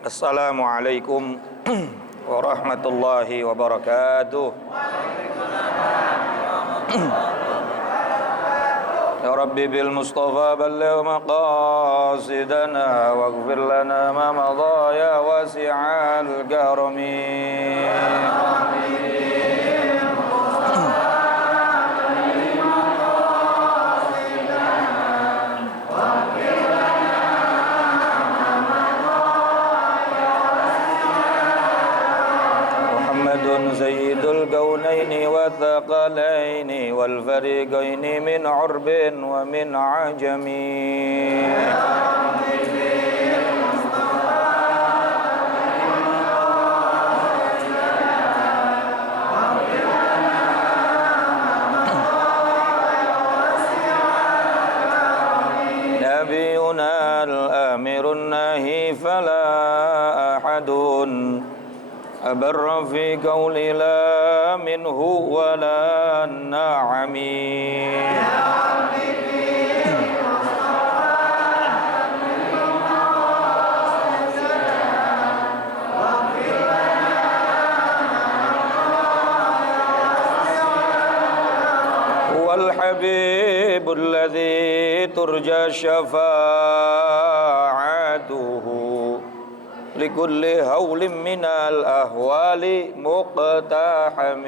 Assalamualaikum warahmatullahi wabarakatuh. Ya Rabbi bil Mustafa balligh maqasidana waghfir lana ma madha ya wasi'al karami. سيد الكونين والثقلين والفريقين من عرب ومن عجم نبينا الآمر الناهي فلا أحد أبر في قول لا منه ولا النعم هو الحبيب الذي ترجى شفاعته لكل هول من الأهوال مقتحم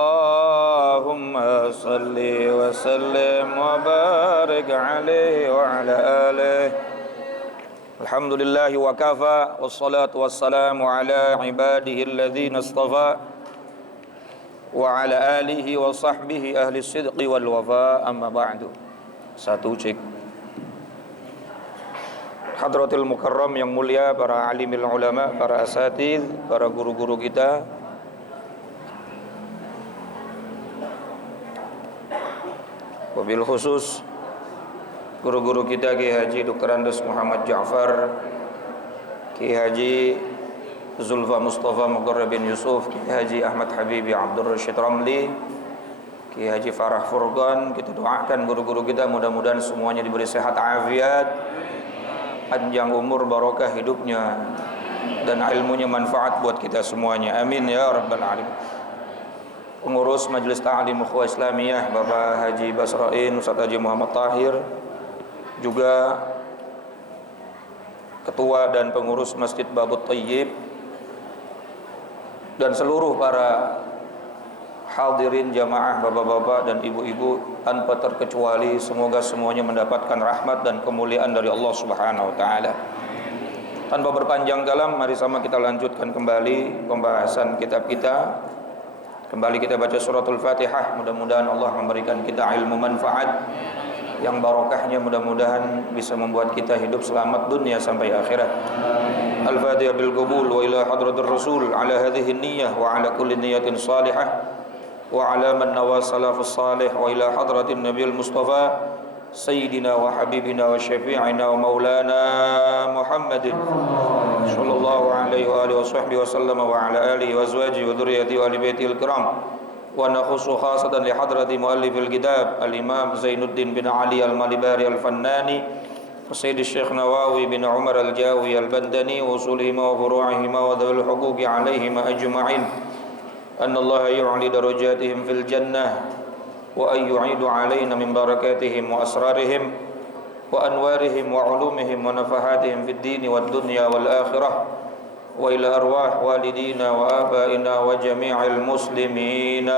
اللهم صل وسلم وبارك عليه وعلى آله. Alhamdulillahi wa kafa wassalatu wassalamu ala ibadihi alladhina istafa wa ala alihi wa sahbihi ahli sidqi wal wafa amma ba'du. Satu cek. Hadratul Mukarram yang mulia, para alimil ulama, para asatidz, para guru-guru kita, wabil khusus guru-guru kita Ki Haji Dr. Andes Muhammad Ja'far, Ki Haji Zulfa Mustafa Muqarrab bin Yusuf, Ki Haji Ahmad Habibi Abdul Rashid Ramli, Ki Haji Farah Furqan. Kita doakan guru-guru kita mudah-mudahan semuanya diberi sehat afiat, panjang umur, barokah hidupnya, dan ilmunya manfaat buat kita semuanya. Amin ya rabbal alamin. Pengurus Majelis Ta'lim Ukhuwah Islamiyah Bapak Haji Basrain, Ustaz Haji Muhammad Tahir, juga ketua dan pengurus Masjid Babut Thayyib, dan seluruh para hadirin jamaah, bapak-bapak dan ibu-ibu tanpa terkecuali, semoga semuanya mendapatkan rahmat dan kemuliaan dari Allah Subhanahu wa taala. Tanpa berpanjang kalam, mari sama kita lanjutkan kembali pembahasan kitab kita. Kembali kita baca suratul Fatihah. Mudah-mudahan Allah memberikan kita ilmu manfaat yang barokahnya mudah-mudahan bisa membuat kita hidup selamat dunia sampai akhirat. Al-Fatihah bil qabul wa ila hadratir Rasul ala hadhihi niyyah wa ala kulli niyyatin salihah wa ala man nawa salafus salih wa ila hadratin nabiyil mustafa sayyidina wa habibina wa syafi'ina wa maulana Muhammadin sallallahu alaihi wa alihi wa sahbihi wa sallama wa ala alihi wa azwajihi wa dhurriyyatihi wa ali baitihil kiram. ونخص خاصة لحضرة مؤلف الكتاب الإمام زين الدين بن علي المالباري الفناني وسيد الشيخ نواوي بن عمر الجاوي البندني وأصولهما وفروعهما وذوي الحقوق عليهما أجمعين أن الله يعلي درجاتهم في الجنة وأن يعيد علينا من بركاتهم وأسرارهم وأنوارهم وعلومهم ونفحاتهم في الدين والدنيا والآخرة وإلى أرواح والدينا وآبائنا وجميع المسلمين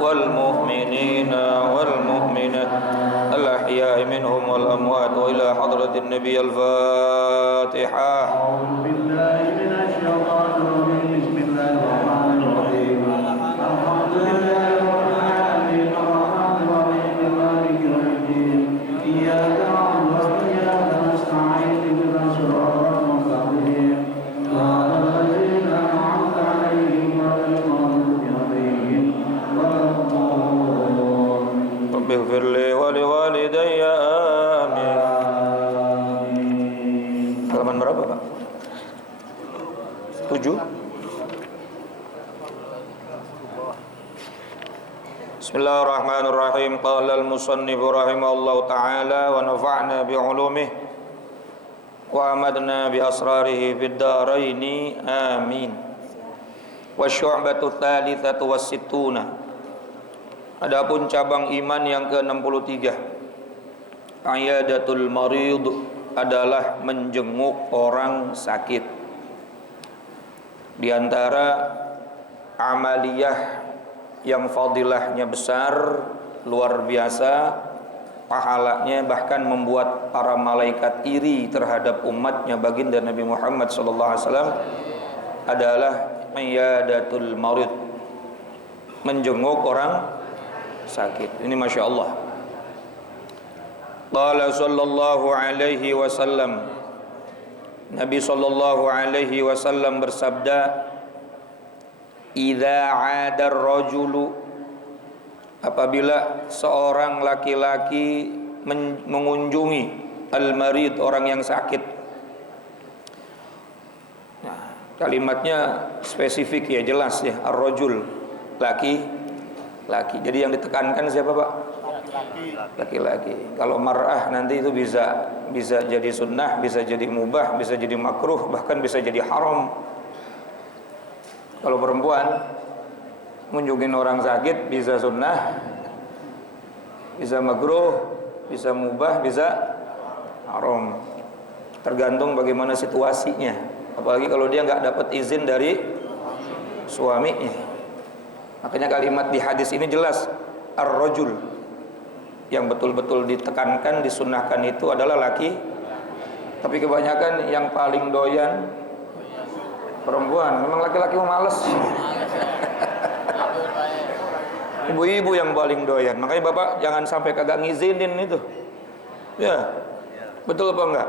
والمؤمنين والمؤمنات الأحياء منهم والأموات وإلى حضرة النبي الفاتحة. أعوذ بالله من الشيطان الرجيم. بسم الله الرحمن الرحيم. الحمد لله رب العالمين الرحمن الرحيم مالك يوم الدين إياك نعبد وإياك نستعين اهدنا الصراط المستقيم صراط الذين أنعمت عليهم غير المغضوب عليهم ولا الضالين. رب اغفر لي ولوالدي آمين. 7. Bismillahirrahmanirrahim. Qala al-musannif rahimahullahu ta'ala wa nafa'na bi'ulumihi wa amadna bi asrarihi fid dharain. Amin. Wa syu'batu tsalitsatu wassittuna. Adapun cabang iman yang ke-63, ayadatul marid, adalah menjenguk orang sakit. Di antara amaliyah yang fadilahnya besar, luar biasa, pahalanya bahkan membuat para malaikat iri terhadap umatnya baginda Nabi Muhammad SAW, adalah ayadatul marid, menjenguk orang sakit. Ini Masya Allah. Qala sallallahu alaihi wasallam, Nabi sallallahu alaihi wasallam bersabda, idza 'ada ar-rajulu, apabila seorang laki-laki mengunjungi al-marid, orang yang sakit. Nah, kalimatnya spesifik ya, jelas ya, ar-rajul, laki-laki. Jadi yang ditekankan siapa, Pak? Laki-laki. Kalau mar'ah nanti itu bisa jadi sunnah, bisa jadi mubah, bisa jadi makruh, bahkan bisa jadi haram. Kalau perempuan ngunjungin orang sakit bisa sunnah, bisa makruh, bisa mubah, bisa haram. Tergantung bagaimana situasinya. Apalagi kalau dia nggak dapat izin dari suaminya. Makanya kalimat di hadis ini jelas, ar-rajul. Yang betul-betul ditekankan, disunnahkan itu adalah laki. Tapi kebanyakan yang paling doyan perempuan. Memang laki-laki males. Ibu-ibu yang paling doyan. Makanya bapak jangan sampai kagak ngizinin itu. Ya, betul apa enggak?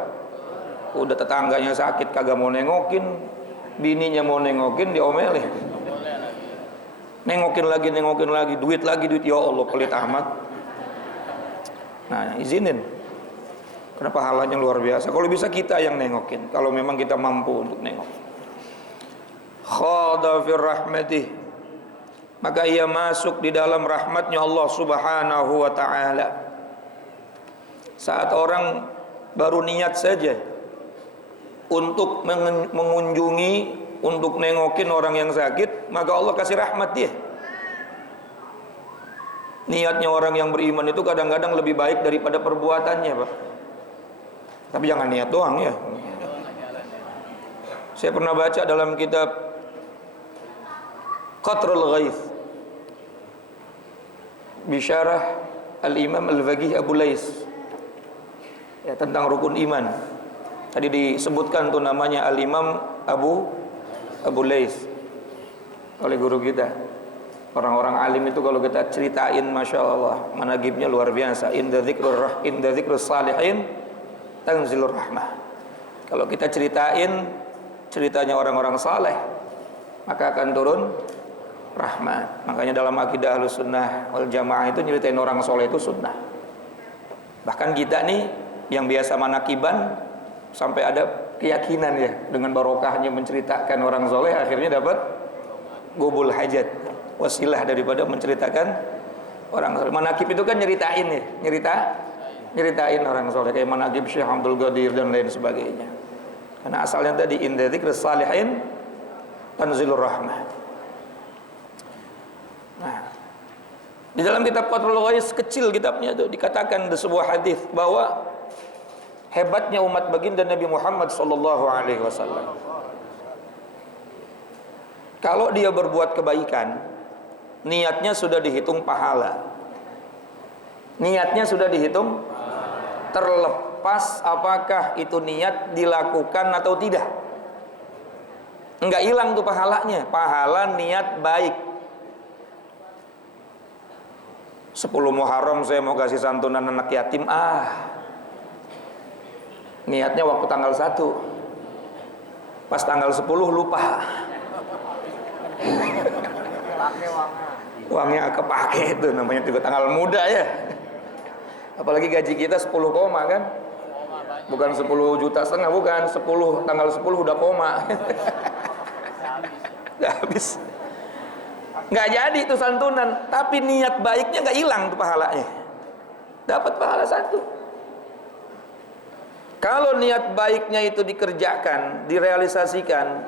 Udah tetangganya sakit kagak mau nengokin, bininya mau nengokin diomelin. Nengokin lagi, duit. Ya Allah, pelit amat. Nah, izinin. Karena pahalanya luar biasa. Kalau bisa kita yang nengokin, kalau memang kita mampu untuk nengok. Khada fir rahmatih, maka ia masuk di dalam rahmatnya Allah Subhanahu wa ta'ala. Saat orang baru niat saja untuk mengunjungi, untuk nengokin orang yang sakit, maka Allah kasih rahmat dia. Niatnya orang yang beriman itu kadang-kadang lebih baik daripada perbuatannya, Pak. Tapi jangan niat doang ya. Saya pernah baca dalam kitab Qatrul Ghaith, bisyarah Al-Imam Al-Faqih Abu Lais, ya, tentang rukun iman. Tadi disebutkan tuh namanya Al-Imam Abu Lais oleh guru kita. Orang-orang alim itu kalau kita ceritain, Masya Allah, managibnya luar biasa. Inda dzikrus salihin tanzilur rahmah. Kalau kita ceritain ceritanya orang-orang saleh, maka akan turun rahmat. Makanya dalam akidah Ahlussunnah wal Jamaah itu nyeritain orang soleh itu sunnah. Bahkan kita nih yang biasa manakiban sampai ada keyakinan ya, dengan barokahnya menceritakan orang soleh akhirnya dapat gobul hajat, wasilah daripada menceritakan orang soleh. Manakib itu kan nyeritain ya, nyeritain orang soleh, kayak manakib Syekh Abdul Qadir dan lain sebagainya. Karena asalnya tadi inda dzikrus salihin tanzilur rahmah. Nah, di dalam kitab Qatrul Ghaith, kecil kitabnya itu, dikatakan di sebuah hadis bahwa hebatnya umat baginda Nabi Muhammad sallallahu alaihi wasallam. Kalau dia berbuat kebaikan, niatnya sudah dihitung pahala. Niatnya sudah dihitung, terlepas apakah itu niat dilakukan atau tidak. Enggak hilang tuh pahalanya, pahala niat baik. 10 Muharram saya mau kasih santunan anak yatim, niatnya waktu tanggal 1, pas tanggal 10 lupa. Uangnya kepake, itu namanya juga tanggal muda ya. Apalagi gaji kita 10 koma kan, bukan 10,5 juta, bukan 10, tanggal 10 udah koma. nggak habis. Nggak jadi itu santunan, tapi niat baiknya nggak hilang tuh pahalanya. Dapat pahala satu. Kalau niat baiknya itu dikerjakan, direalisasikan,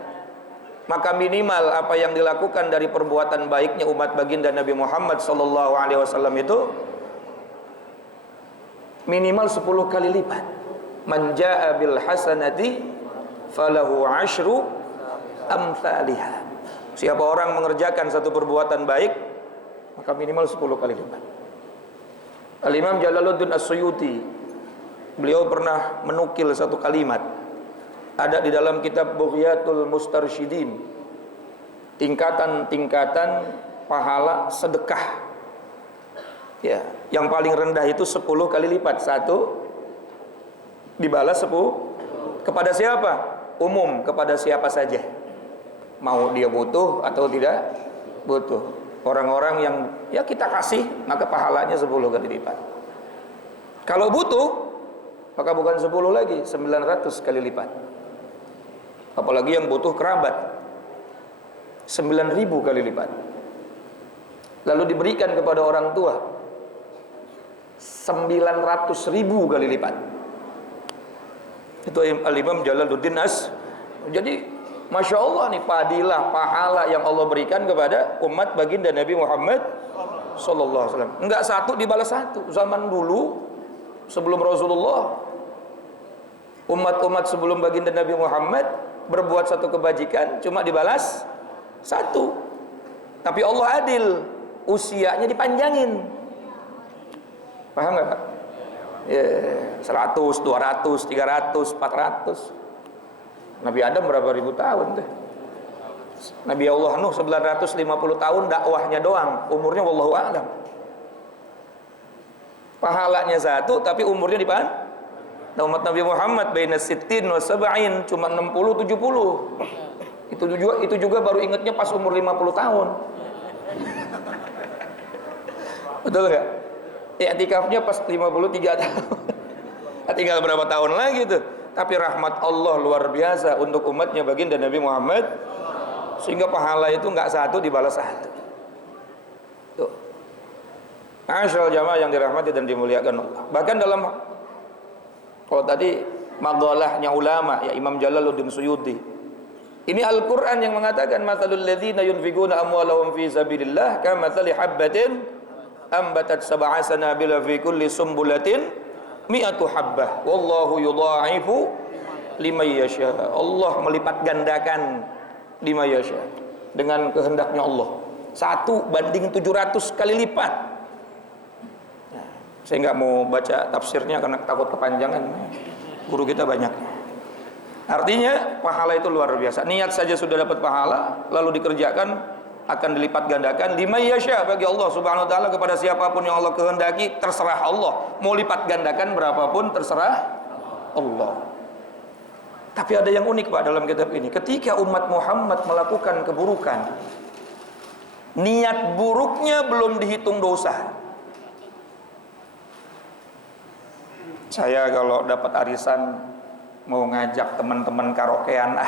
maka minimal apa yang dilakukan dari perbuatan baiknya umat baginda Nabi Muhammad SAW itu minimal 10 kali lipat. Man jaa bil hasanati falahu asyru amsalihha. Siapa orang mengerjakan satu perbuatan baik, maka minimal 10 kali lipat. Al-Imam Jalaluddin As-Suyuti, beliau pernah menukil satu kalimat, ada di dalam kitab Bughyatul Mustarsyidin, tingkatan-tingkatan pahala sedekah. Ya, yang paling rendah itu 10 kali lipat. Satu dibalas 10 kepada siapa? Umum, kepada siapa saja. Mau dia butuh atau tidak butuh. Orang-orang yang ya kita kasih, maka pahalanya 10 kali lipat. Kalau butuh, maka bukan 10 lagi, 900 kali lipat. Apalagi yang butuh kerabat, 9.000 kali lipat. Lalu diberikan kepada orang tua, 900.000 kali lipat. Itu Al-Imam Jalaluddin Jadi Masya Allah nih fadilah pahala yang Allah berikan kepada umat baginda Nabi Muhammad Sallallahu Alaihi Wasallam. Enggak satu dibalas satu. Zaman dulu sebelum Rasulullah, umat-umat sebelum baginda Nabi Muhammad berbuat satu kebajikan cuma dibalas satu. Tapi Allah adil, usianya dipanjangin. Paham nggak Pak? Ya, 100, 200, 300, 400. Nabi Adam berapa ribu tahun tuh? Nabi Allah Nuh 950 tahun dakwahnya doang, umurnya wallahu a'lam. Pahalanya satu tapi umurnya dipan. Nah, umat Nabi Muhammad baina sittin wa sab'in cuma 60 70. Itu juga baru ingatnya pas umur 50 tahun. Betul enggak? I'tikafnya pas 53 tahun. Tinggal berapa tahun lagi tuh? Tapi rahmat Allah luar biasa untuk umatnya baginda Nabi Muhammad, sehingga pahala itu nggak satu dibalas satu. Tuh. Masyaallah jamaah yang dirahmati dan dimuliakan Allah. Bahkan dalam kalau tadi maqalahnya ulama ya Imam Jalaluddin Suyuti, ini Al-Qur'an yang mengatakan matsalul ladzina yunfiquna amwalahum fi sabilillah kamatsali habbatin ambatat sab'a sanabila fi kulli sumbulatin mi'atu habbah wallahu yudha'ifu liman yasha. Allah melipat gandakan liman yasha dengan kehendaknya Allah. 1:700 kali lipat. Nah, saya nggak mau baca tafsirnya karena takut kepanjangan. Guru kita banyak. Artinya pahala itu luar biasa. Niat saja sudah dapat pahala, lalu dikerjakan akan dilipat gandakan liman yasha bagi Allah Subhanahu wa taala, kepada siapapun yang Allah kehendaki, terserah Allah. Mau lipat gandakan berapapun terserah Allah. Tapi ada yang unik Pak dalam kitab ini. Ketika umat Muhammad melakukan keburukan, niat buruknya belum dihitung dosa. Saya kalau dapat arisan mau ngajak teman-teman karaokean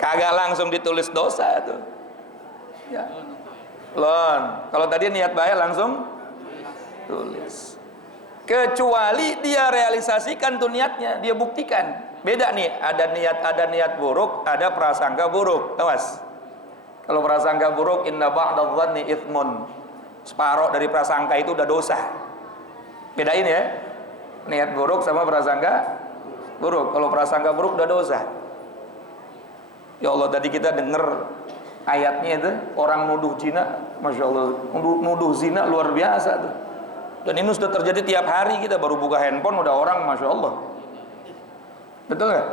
kagak langsung ditulis dosa tuh. Ya. Lon, kalau tadi niat baik langsung tulis. Kecuali dia realisasikan tuh niatnya, dia buktikan. Beda nih, ada niat buruk, ada prasangka buruk. Awas. Kalau prasangka buruk, inna ba'dadh-dhanni itsmun. Separuh dari prasangka itu udah dosa. Bedain ya. Niat buruk sama prasangka buruk. Kalau prasangka buruk udah dosa. Ya Allah, tadi kita dengar ayatnya itu orang nuduh zina, Masya Allah, nuduh zina luar biasa tuh. Dan ini sudah terjadi tiap hari, kita baru buka handphone udah orang, Masya Allah. Betul nggak?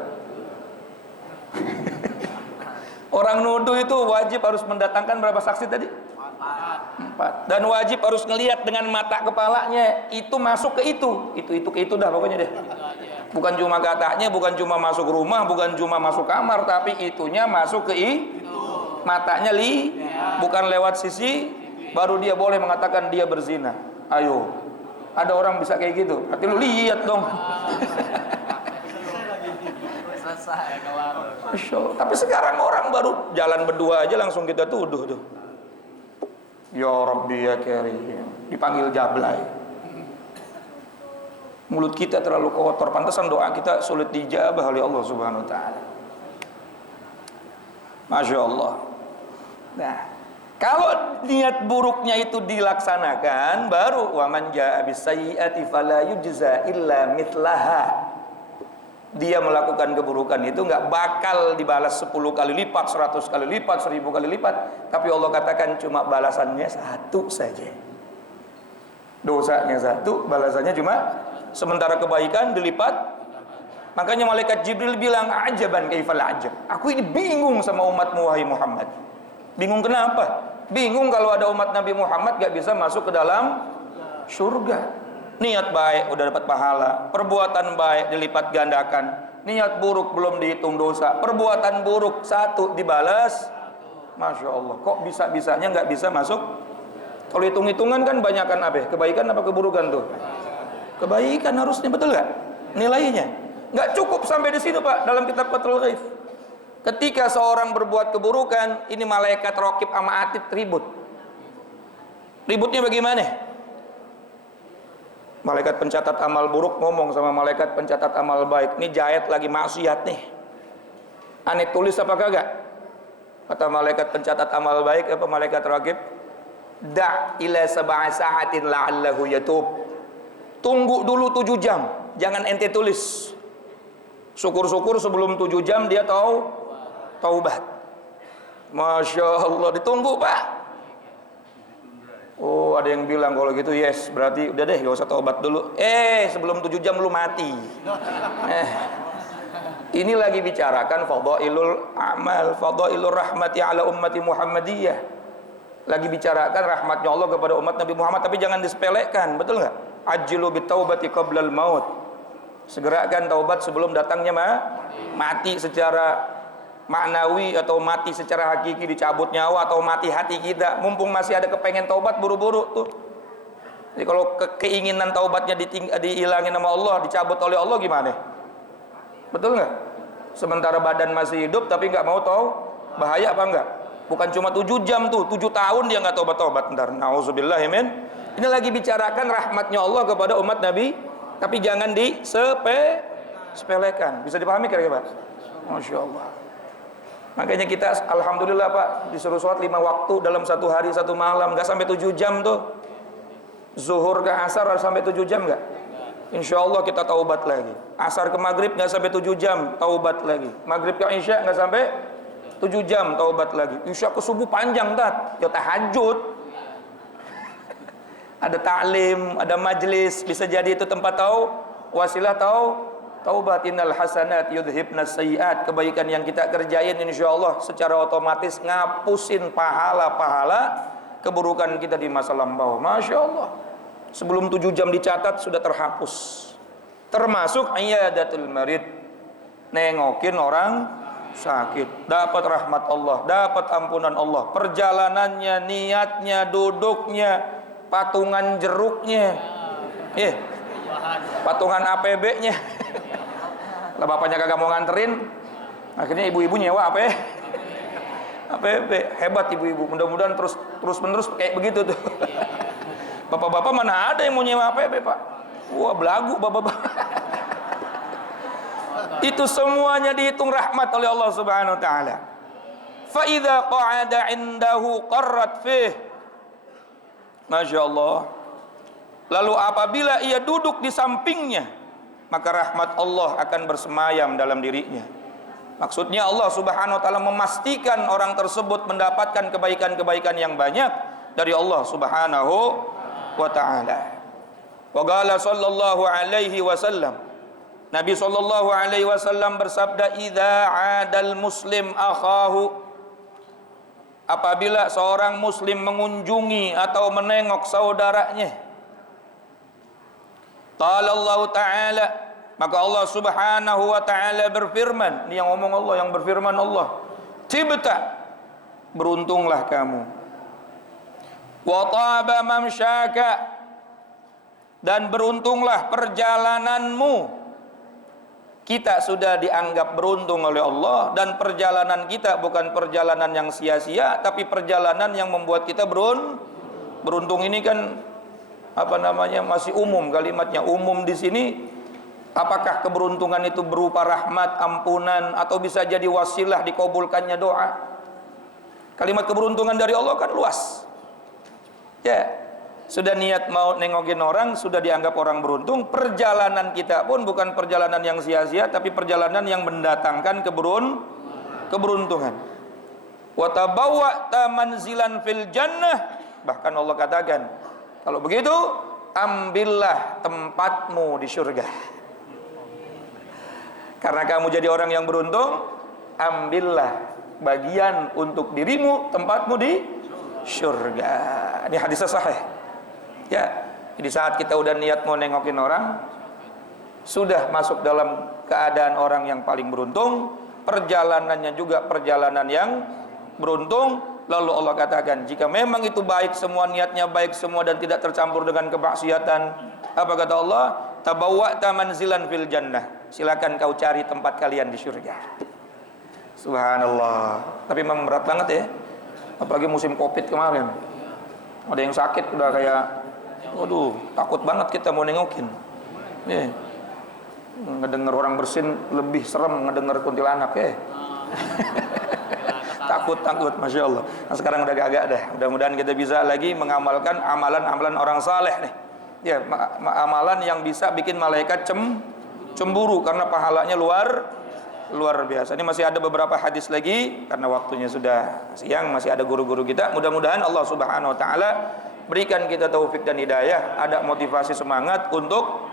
Orang nuduh itu wajib harus mendatangkan berapa saksi tadi? 4. Dan wajib harus ngelihat dengan mata kepalanya itu masuk ke itu dah pokoknya deh. Bukan cuma katanya, bukan cuma masuk rumah, bukan cuma masuk kamar, tapi itunya masuk ke matanya bukan lewat sisi, baru dia boleh mengatakan dia berzina. Ayo, ada orang bisa kayak gitu? Berarti lu lihat dong. Masya Allah. Tapi sekarang orang baru jalan berdua aja langsung kita tuduh tuh. Ya Rabbi ya Karim, dipanggil jablay. Mulut kita terlalu kotor, pantasan doa kita sulit dijabah oleh Allah Subhanahu wa taala. Masya Allah. Nah, kalau niat buruknya itu dilaksanakan, baru wa man jaa bis-sayyi'ati fala yujza illa mithlaha. Dia melakukan keburukan itu nggak bakal dibalas 10 kali lipat, 100 kali lipat, 1000 kali lipat. Tapi Allah katakan cuma balasannya satu saja. Dosanya satu, balasannya cuma, sementara kebaikan dilipat. Makanya malaikat Jibril bilang, ajaban kaifal ajab. Aku ini bingung sama umatmu wahai Muhammad. Bingung kenapa? Bingung kalau ada umat Nabi Muhammad gak bisa masuk ke dalam surga. Niat baik udah dapat pahala, perbuatan baik dilipat gandakan. Niat buruk belum dihitung dosa, perbuatan buruk satu dibalas. Masya Allah, kok bisa-bisanya gak bisa masuk? Kalau hitung-hitungan kan banyakan apa? Kebaikan apa keburukan tuh? Kebaikan harusnya, betul gak? Nilainya nggak cukup sampai di situ Pak. Dalam kitab Fathul Ghaif, ketika seorang berbuat keburukan, ini malaikat Raqib sama Atid ribut. Ributnya bagaimana? Malaikat pencatat amal buruk ngomong sama malaikat pencatat amal baik, ini Jahit lagi maksiat nih, aneh tulis apa kagak? Kata malaikat pencatat amal baik, apa malaikat Raqib, da' ila sab'a sa'atin la'allahu yatub. Tunggu dulu 7 jam, jangan ente tulis. Syukur-syukur sebelum 7 jam dia tahu taubat. Masya Allah, ditunggu Pak. Oh, ada yang bilang kalau gitu yes, berarti udah deh gak usah taubat dulu. Sebelum 7 jam lu mati. Ini lagi bicarakan fadhailul amal, fadhailur rahmati ala ummati Muhammadiyah. Lagi bicarakan rahmatnya Allah kepada umat Nabi Muhammad, tapi jangan disepelekan, betul nggak? Ajjilu bitaubati qablal maut. Segerakan taubat sebelum datangnya mati secara maknawi atau mati secara hakiki, dicabut nyawa atau mati hati kita. Mumpung masih ada kepengen taubat, buru-buru tuh. Jadi kalau keinginan taubatnya dihilangin sama Allah, dicabut oleh Allah gimana? Betul nggak? Sementara badan masih hidup tapi nggak mau tahu, bahaya apa enggak? Bukan cuma 7 jam tuh, 7 tahun dia nggak taubat-taubat. Ntar nauzubillah ya men. Ini lagi bicarakan rahmatnya Allah kepada umat Nabi, tapi jangan disepelekan. Bisa dipahami kira-kira Pak? Masya Allah. Makanya kita alhamdulillah Pak, disuruh sholat 5 waktu dalam 1 hari 1 malam, nggak sampai 7 jam tuh. Zuhur ke asar harus sampai 7 jam nggak? Insya Allah kita taubat lagi. Asar ke maghrib nggak sampai 7 jam, taubat lagi. Maghrib ke isya nggak sampai 7 jam, taubat lagi. Isya ke subuh panjang tat, ya tahajud. Ada ta'lim, ada majlis, bisa jadi itu tempat wasilah taubat. Innal hasanat yudhibnas sayyiat. Kebaikan yang kita kerjain insyaallah secara otomatis ngapusin pahala-pahala keburukan kita di masa lampau. Masya Allah, sebelum 7 jam dicatat sudah terhapus. Termasuk iyadatul marid, nengokin orang sakit, dapat rahmat Allah, dapat ampunan Allah. Perjalanannya, niatnya, duduknya, patungan jeruknya, patungan APB-nya. Lah bapaknya kagak mau nganterin, akhirnya ibu-ibu nyewa APB. Hebat ibu-ibu, mudah-mudahan terus menerus kayak begitu tuh. Bapak-bapak mana ada yang mau nyewa APB Pak? Wah belagu bapak-bapak. Itu semuanya dihitung rahmat oleh Allah Subhanahu wa taala. Fa idza qa'ada 'indahu qarrat fih. Masya Allah. Lalu apabila ia duduk di sampingnya, maka rahmat Allah akan bersemayam dalam dirinya. Maksudnya Allah Subhanahu wa taala memastikan orang tersebut mendapatkan kebaikan-kebaikan yang banyak dari Allah Subhanahu wa taala. Wa qala sallallahu alaihi wasallam, Nabi sallallahu alaihi wasallam bersabda, "Idza 'adal muslim akhahu." Apabila seorang muslim mengunjungi atau menengok saudaranya, qala Allah Ta'ala, maka Allah Subhanahu wa taala berfirman, ini yang ngomong Allah, yang berfirman Allah, tibta, beruntunglah kamu, wa taba mamsyaka, dan beruntunglah perjalananmu, kita sudah dianggap beruntung oleh Allah, dan perjalanan kita bukan perjalanan yang sia-sia, tapi perjalanan yang membuat kita beruntung. Ini kan masih umum, kalimatnya umum di sini. Apakah keberuntungan itu berupa rahmat, ampunan, atau bisa jadi wasilah dikabulkannya doa? Kalimat keberuntungan dari Allah kan luas. Ya. Sudah niat mau nengokin orang, sudah dianggap orang beruntung. Perjalanan kita pun bukan perjalanan yang sia-sia, tapi perjalanan yang mendatangkan keberuntungan. Wa tabawwa'ta manzilan fil jannah. Bahkan Allah katakan, kalau begitu ambillah tempatmu di surga. Karena kamu jadi orang yang beruntung, ambillah bagian untuk dirimu, tempatmu di surga. Ini hadisnya sahih. Ya, di saat kita udah niat mau nengokin orang, sudah masuk dalam keadaan orang yang paling beruntung, perjalanannya juga perjalanan yang beruntung. Lalu Allah katakan, jika memang itu baik semua, niatnya baik semua dan tidak tercampur dengan kemaksiatan, apa kata Allah? Tabawwa'ta manzilan fil jannah. Silakan kau cari tempat kalian di surga. Subhanallah. Tapi memang berat banget ya. Apalagi musim Covid kemarin. Ada yang sakit udah kayak, waduh, takut banget kita mau nengokin. Yeah. Ngedenger orang bersin lebih serem ngedenger kuntilanak ya. Takut, Masya Allah. Nah sekarang udah agak dah. Mudah-mudahan kita bisa lagi mengamalkan amalan-amalan orang saleh nih. Ya, amalan yang bisa bikin malaikat cemburu karena pahalanya luar biasa. Ini masih ada beberapa hadis lagi karena waktunya sudah siang, masih ada guru-guru kita. Mudah-mudahan Allah Subhanahu wa taala berikan kita taufik dan hidayah, ada motivasi semangat untuk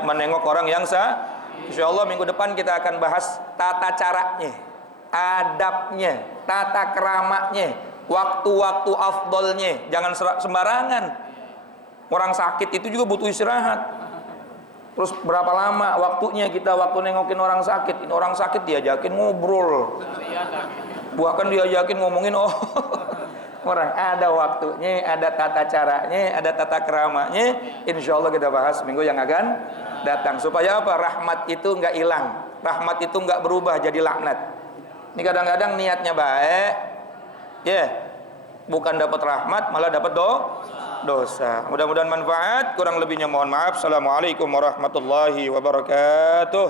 menengok orang yang sah. Insyaallah minggu depan kita akan bahas tata caranya, adabnya, tata keramanya, waktu-waktu afdolnya. Jangan sembarangan. Orang sakit itu juga butuh istirahat. Terus berapa lama waktunya kita waktu nengokin orang sakit? Ini orang sakit diajakin ngobrol, bahkan diajakin ngomongin orang. Ada waktunya, ada tata caranya, ada tata keramanya. Insya Allah kita bahas minggu yang akan datang. Supaya apa? Rahmat itu nggak hilang, rahmat itu nggak berubah jadi laknat. Ini kadang-kadang niatnya baik, ya, bukan dapat rahmat malah dapat dosa. Mudah-mudahan manfaat. Kurang lebihnya mohon maaf. Assalamualaikum warahmatullahi wabarakatuh.